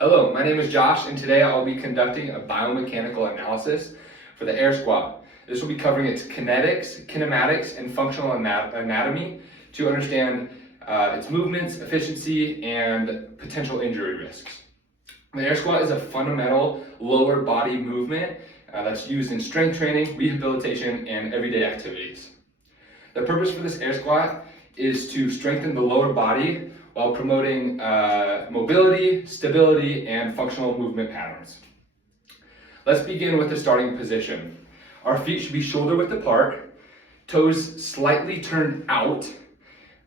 Hello, my name is Josh, and today I'll be conducting a biomechanical analysis for the air squat. This will be covering its kinetics, kinematics, and functional anatomy to understand its movements, efficiency, and potential injury risks. The air squat is a fundamental lower body movement that's used in strength training, rehabilitation, and everyday activities. The purpose for this air squat is to strengthen the lower body while promoting mobility, stability, and functional movement patterns. Let's begin with the starting position. Our feet should be shoulder width apart, toes slightly turned out,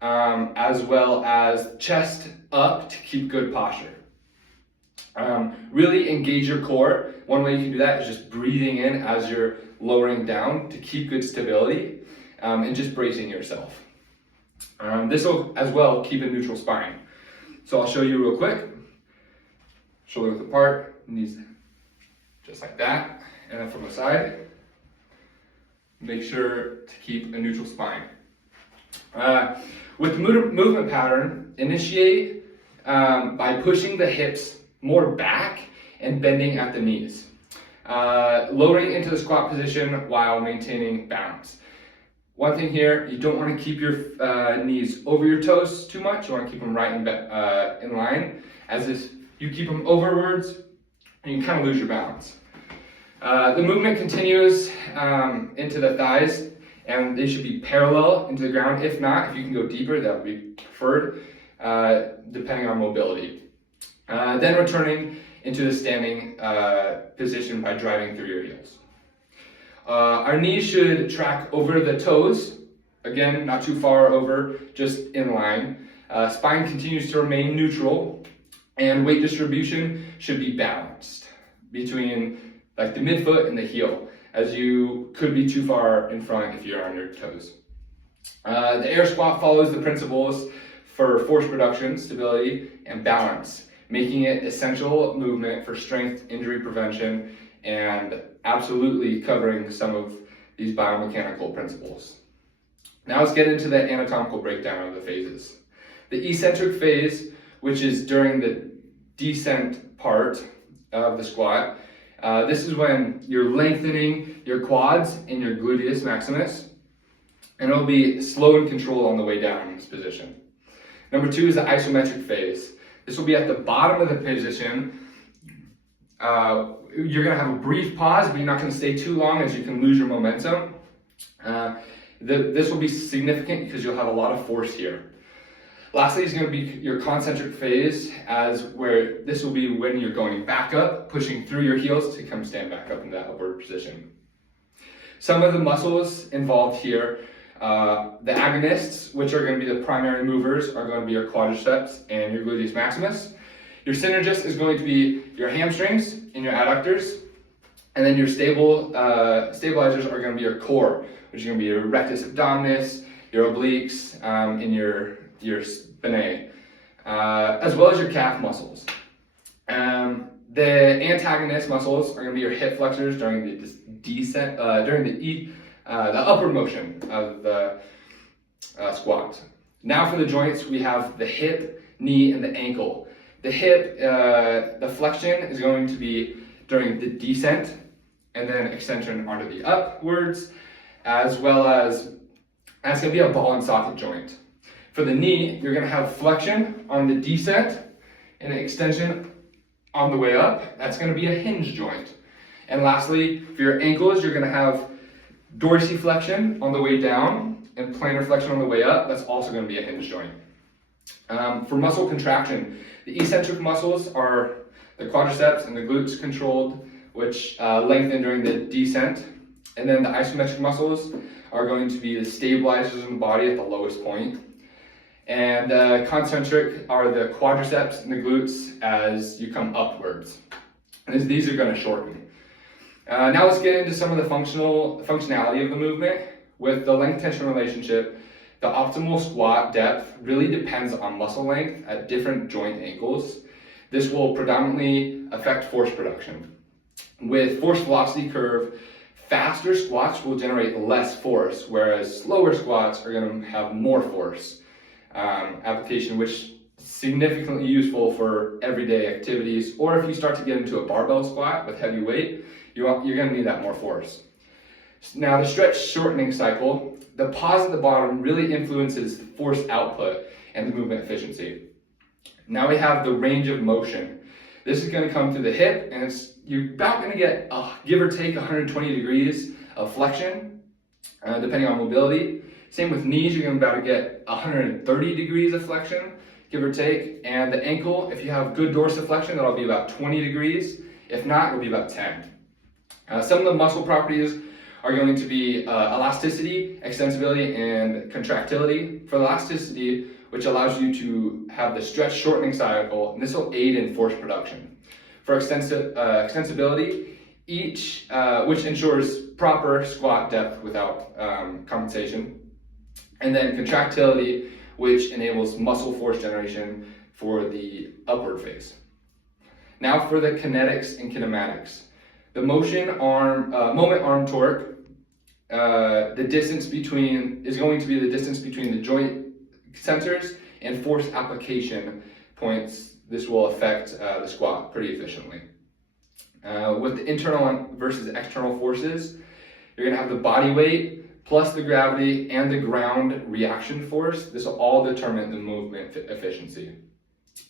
as well as chest up to keep good posture. Really engage your core. One way you can do that is just breathing in as you're lowering down to keep good stability, and just bracing yourself. This will as well keep a neutral spine. So I'll show you real quick. Shoulder width apart, knees just like that, and then from the side, make sure to keep a neutral spine. With the movement pattern, initiate by pushing the hips more back and bending at the knees. Lowering into the squat position while maintaining balance. One thing here, you don't want to keep your knees over your toes too much. You want to keep them right in line. As if you keep them overwards, and you kind of lose your balance. The movement continues into the thighs, and they should be parallel into the ground. If not, if you can go deeper, that would be preferred, depending on mobility. Then returning into the standing position by driving through your heels. Our knees should track over the toes, again, not too far over, just in line. Spine continues to remain neutral, and weight distribution should be balanced between like the midfoot and the heel, as you could be too far in front if you're on your toes. The air squat follows the principles for force production, stability, and balance, making it essential movement for strength, injury prevention, and absolutely covering some of these biomechanical principles. Now let's get into the anatomical breakdown of the phases. The eccentric phase, which is during the descent part of the squat, this is when you're lengthening your quads and your gluteus maximus, and it'll be slow and controlled on the way down in this position. Number 2 is the isometric phase. This will be at the bottom of the position. You're going to have a brief pause, but you're not going to stay too long as you can lose your momentum. This will be significant because you'll have a lot of force here. Lastly is going to be your concentric phase, as where this will be when you're going back up, pushing through your heels to come stand back up in that upward position. Some of the muscles involved here, the agonists, which are going to be the primary movers, are going to be your quadriceps and your gluteus maximus. Your synergist is going to be your hamstrings and your adductors, and then your stabilizers are going to be your core, which is going to be your rectus abdominis, your obliques, and your spinae, as well as your calf muscles. The antagonist muscles are going to be your hip flexors during the descent, the upward motion of the squat. Now for the joints, we have the hip, knee, and the ankle. The hip, the flexion is going to be during the descent, and then extension onto the upwards, as well as that's going to be a ball and socket joint. For the knee, you're going to have flexion on the descent and an extension on the way up. That's going to be a hinge joint. And lastly, for your ankles, you're going to have dorsiflexion on the way down and plantar flexion on the way up. That's also going to be a hinge joint. For muscle contraction, the eccentric muscles are the quadriceps and the glutes controlled, which lengthen during the descent. And then the isometric muscles are going to be the stabilizers in the body at the lowest point. And concentric are the quadriceps and the glutes as you come upwards. And these are going to shorten. Now let's get into some of the functionality of the movement. With the length-tension relationship, the optimal squat depth really depends on muscle length at different joint angles. This will predominantly affect force production. With force velocity curve, faster squats will generate less force, whereas slower squats are going to have more force application, which significantly useful for everyday activities, or if you start to get into a barbell squat with heavy weight, you're going to need that more force. Now the stretch shortening cycle, the pause at the bottom really influences the force output and the movement efficiency. Now we have the range of motion. This is going to come through the hip, and you're about going to get, give or take, 120 degrees of flexion, depending on mobility. Same with knees, you're about to get 130 degrees of flexion, give or take. And the ankle, if you have good dorsiflexion, that'll be about 20 degrees. If not, it'll be about 10. Some of the muscle properties are going to be elasticity, extensibility, and contractility. For elasticity, which allows you to have the stretch shortening cycle, and this will aid in force production. For extensibility, which ensures proper squat depth without compensation. And then contractility, which enables muscle force generation for the upward phase. Now for the kinetics and kinematics. The moment arm torque, the distance is going to be the distance between the joint sensors and force application points. This will affect the squat pretty efficiently. With the internal versus external forces, you're going to have the body weight plus the gravity and the ground reaction force. This will all determine the movement efficiency.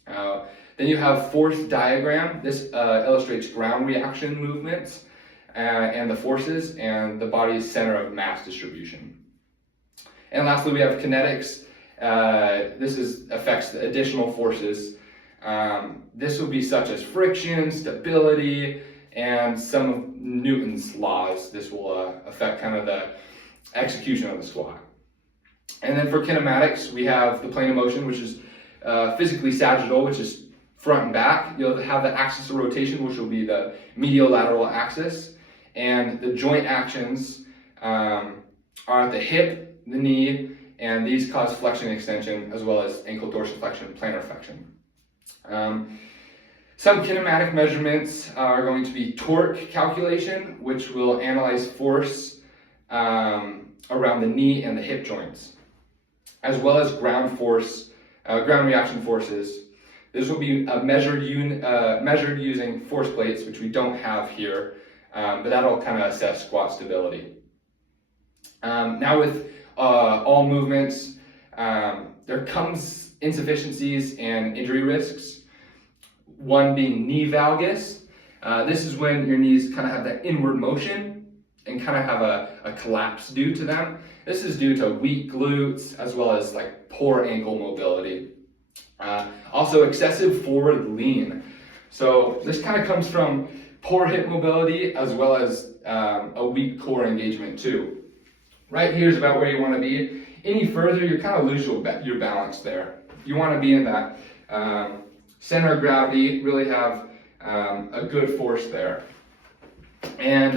Then you have force diagram. This illustrates ground reaction movements and the forces and the body's center of mass distribution. And lastly, we have kinetics. This affects the additional forces. This will be such as friction, stability, and some of Newton's laws. This will affect kind of the execution of the squat. And then for kinematics, we have the plane of motion, which is physically sagittal, which is front and back. You'll have the axis of rotation, which will be the medial-lateral axis. And the joint actions are at the hip, the knee, and these cause flexion extension, as well as ankle dorsiflexion, plantar flexion. Some kinematic measurements are going to be torque calculation, which will analyze force around the knee and the hip joints, as well as ground reaction forces. This will be measured using force plates, which we don't have here, but that'll kind of assess squat stability. Now with all movements, there comes insufficiencies and injury risks. One being knee valgus. This is when your knees kind of have that inward motion and kind of have a collapse due to them. This is due to weak glutes as well as like poor ankle mobility. Also excessive forward lean. So this kind of comes from poor hip mobility as well as a weak core engagement too. Right here is about where you want to be. Any further, you kind of lose your balance there. You want to be in that center of gravity, really have a good force there. And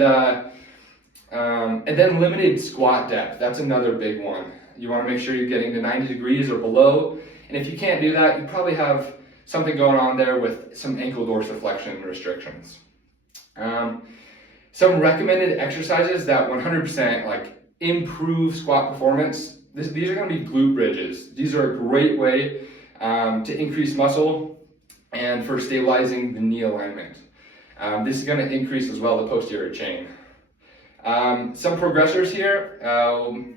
then limited squat depth, that's another big one. You want to make sure you're getting to 90 degrees or below. And if you can't do that, you probably have something going on there with some ankle dorsiflexion restrictions. Some recommended exercises that 100% improve squat performance. These are going to be glute bridges. These are a great way to increase muscle and for stabilizing the knee alignment. This is going to increase as well the posterior chain. Some progressors here,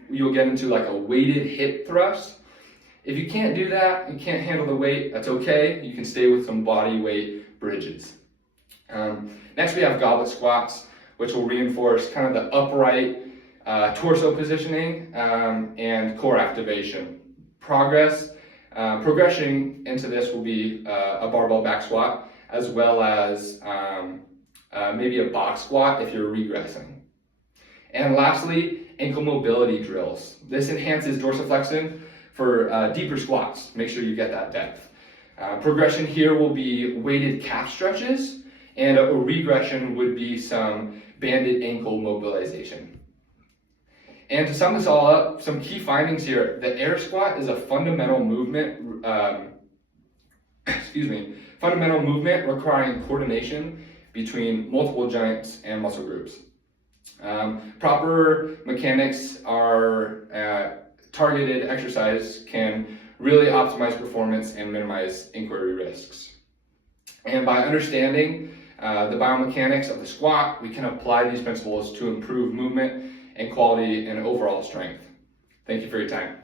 you'll get into like a weighted hip thrust. If you can't do that, you can't handle the weight, that's okay. You can stay with some body weight bridges. Next we have goblet squats, which will reinforce kind of the upright torso positioning and core activation. Progression into this will be a barbell back squat, as well as maybe a box squat if you're regressing. And lastly, ankle mobility drills. This enhances dorsiflexion for deeper squats. Make sure you get that depth. Progression here will be weighted calf stretches, and a regression would be some banded ankle mobilization. And to sum this all up, some key findings here. The air squat is a fundamental movement, fundamental movement requiring coordination between multiple joints and muscle groups. Proper mechanics are targeted exercise can really optimize performance and minimize inquiry risks. And by understanding the biomechanics of the squat, we can apply these principles to improve movement and quality and overall strength. Thank you for your time.